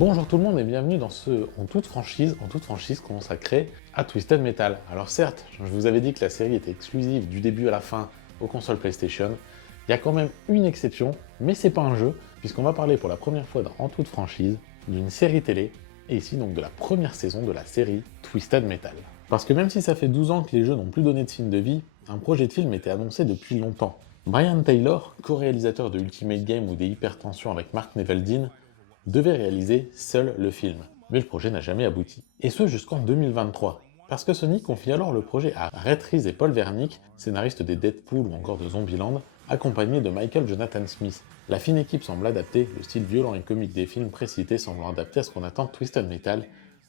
Bonjour tout le monde et bienvenue dans ce en toute franchise consacré à Twisted Metal. Alors certes, je vous avais dit que la série était exclusive du début à la fin aux consoles PlayStation. Il y a quand même une exception, mais c'est pas un jeu, puisqu'on va parler pour la première fois dans En toute franchise d'une série télé, et ici donc de la première saison de la série Twisted Metal. Parce que même si ça fait 12 ans que les jeux n'ont plus donné de signe de vie, un projet de film était annoncé depuis longtemps. Brian Taylor, co-réalisateur de Ultimate Game ou des Hypertensions avec Mark Neveldine, devait réaliser seul le film, mais le projet n'a jamais abouti. Et ce jusqu'en 2023, parce que Sony confie alors le projet à Rhett Reese et Paul Wernick, scénaristes des Deadpool ou encore de Zombieland, accompagnés de Michael Jonathan Smith. La fine équipe semble adapter, le style violent et comique des films précités semblant adapté à ce qu'on attend de Twisted Metal,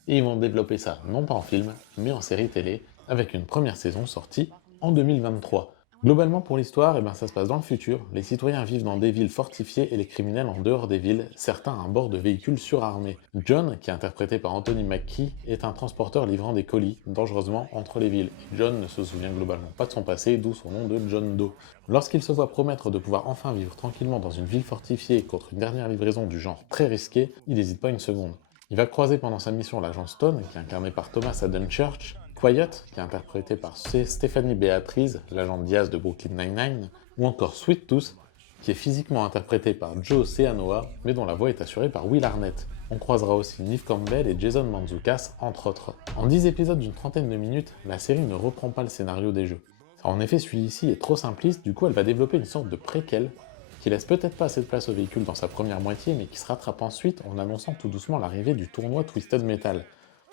et ils vont développer ça non pas en film, mais en série télé, avec une première saison sortie en 2023. Globalement pour l'histoire, ça se passe dans le futur, les citoyens vivent dans des villes fortifiées et les criminels en dehors des villes, certains à bord de véhicules surarmés. John, qui est interprété par Anthony Mackie, est un transporteur livrant des colis, dangereusement entre les villes. Et John ne se souvient globalement pas de son passé, d'où son nom de John Doe. Lorsqu'il se voit promettre de pouvoir enfin vivre tranquillement dans une ville fortifiée contre une dernière livraison du genre très risquée, il n'hésite pas une seconde. Il va croiser pendant sa mission l'agent Stone, qui est incarné par Thomas Haden Church, Quiet, qui est interprété par Stephanie Beatriz, l'agent Diaz de Brooklyn Nine-Nine, ou encore Sweet Tooth, qui est physiquement interprété par Joe Seanoa, mais dont la voix est assurée par Will Arnett. On croisera aussi Neve Campbell et Jason Mantzoukas, entre autres. En 10 épisodes d'une trentaine de minutes, la série ne reprend pas le scénario des jeux. En effet, celui-ci est trop simpliste, du coup elle va développer une sorte de préquel, qui laisse peut-être pas assez de place au véhicule dans sa première moitié, mais qui se rattrape ensuite en annonçant tout doucement l'arrivée du tournoi Twisted Metal,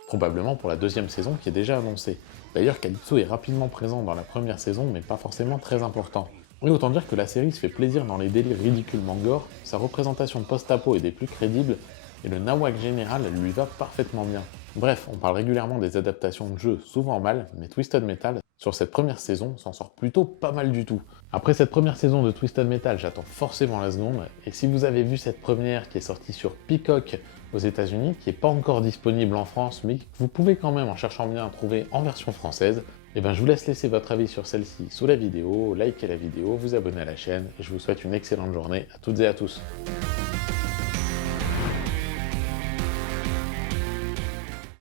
probablement pour la deuxième saison qui est déjà annoncée. D'ailleurs, Calypso est rapidement présent dans la première saison, mais pas forcément très important. Et autant dire que la série se fait plaisir dans les délires ridiculement gore, sa représentation post-apo est des plus crédibles, et le nawak général lui va parfaitement bien. Bref, on parle régulièrement des adaptations de jeux, souvent mal, mais Twisted Metal, sur cette première saison, s'en sort plutôt pas mal du tout. Après cette première saison de Twisted Metal, j'attends forcément la seconde, et si vous avez vu cette première qui est sortie sur Peacock aux États-Unis, qui n'est pas encore disponible en France, mais que vous pouvez quand même, en cherchant bien, trouver en version française, je vous laisse laisser votre avis sur celle-ci sous la vidéo, likez la vidéo, vous abonner à la chaîne, et je vous souhaite une excellente journée à toutes et à tous.